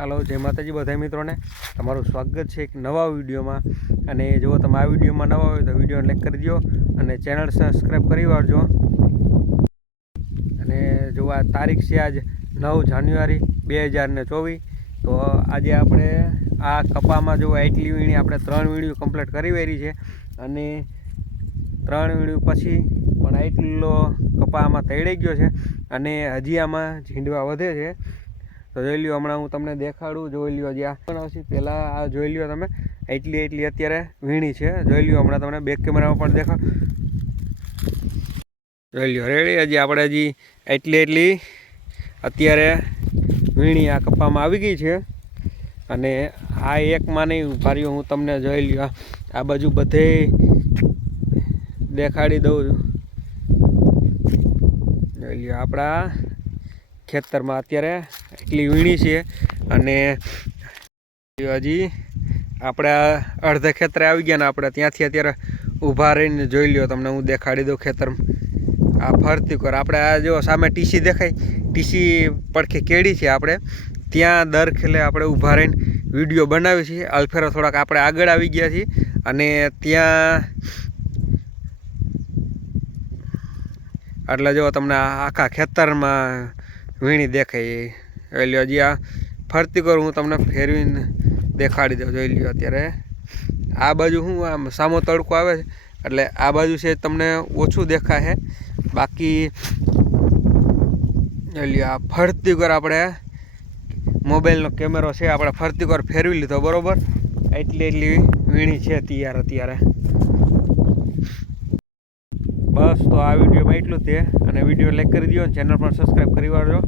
હાલો, જય માતાજી બધા મિત્રોને. તમારું સ્વાગત છે એક નવા વિડીયોમાં. અને જો તમે આ વિડીયોમાં નવા હોય તો વિડીયોને લાઈક કરી દો અને ચેનલ સબસ્ક્રાઈબ કરી વાળજો. અને જો આ તારીખ છે આજ નવ જાન્યુઆરી બે હજારને ચોવીસ. તો આજે આપણે આ કપામાં જો એટલી વીણી આપણે ત્રણ વીણીઓ કમ્પ્લીટ કરી વેરી છે. અને ત્રણ વીણીઓ પછી પણ એટલો કપા આમાં તૈડાઈ ગયો છે. અને હજી આમાં ઝીંડવા વધે છે. તો જોઈ લ્યો, હમણાં હું તમને દેખાડું, જોઈ લ્યો હજી આ બનાવશે પહેલાં આ જોઈ લ્યો તમે, એટલી એટલી અત્યારે વીણી છે. જોઈ લ્યો, હમણાં તમને બેક કેમેરામાં પણ દેખાડ જોઈ લ્યો રેડી હજી આપણે હજી એટલી એટલી અત્યારે વીણી આ કપ્પામાં આવી ગઈ છે. અને આ એકમાં નહીં ઊભા હું તમને જોઈ લ્યો. આ બાજુ બધે દેખાડી દઉં છું. જોઈ લ્યો, આપણા ખેતરમાં અત્યારે એટલી વીણી છે અને હજી આપણે અડધે ખેતરે આવી ગયા ને આપણે ત્યાંથી અત્યારે ઊભા રહીને જોઈ લ્યો. તમને હું દેખાડી દઉં ખેતરમાં આ ફરતી કર. આપણે આ જો સામે ટીસી દેખાય. ટીસી પડખે કેળી છે આપણે. ત્યાં દર ખેલે આપણે ઊભા રહીને વીડિયો બનાવી છીએ અલફેરો થોડાક આપણે આગળ આવી ગયા છીએ અને ત્યાં એટલે જો તમને આખા ખેતરમાં વીણી દેખાય એ. લ્યો, હજી આ ફરતી કરું, હું તમને ફેરવીને દેખાડી દઉં. જોઈ લ્યો અત્યારે. આ બાજુ શું આમ સામો તડકો આવે છે, એટલે આ બાજુ છે તમને ઓછું દેખાય છે. બાકી લ્યો, આ ફરતી કર આપણે, મોબાઈલનો કેમેરો છે, આપણે ફરતી કર ફેરવી લીધો, બરોબર? એટલી એટલી વીણી છે, તૈયાર અત્યારે. બસ, તો આ વિડીયોમાં એટલું જ તે અને વીડિયો લાઈક કરી દો ચેનલ પણ સબસ્ક્રાઈબ કરી વાળજો.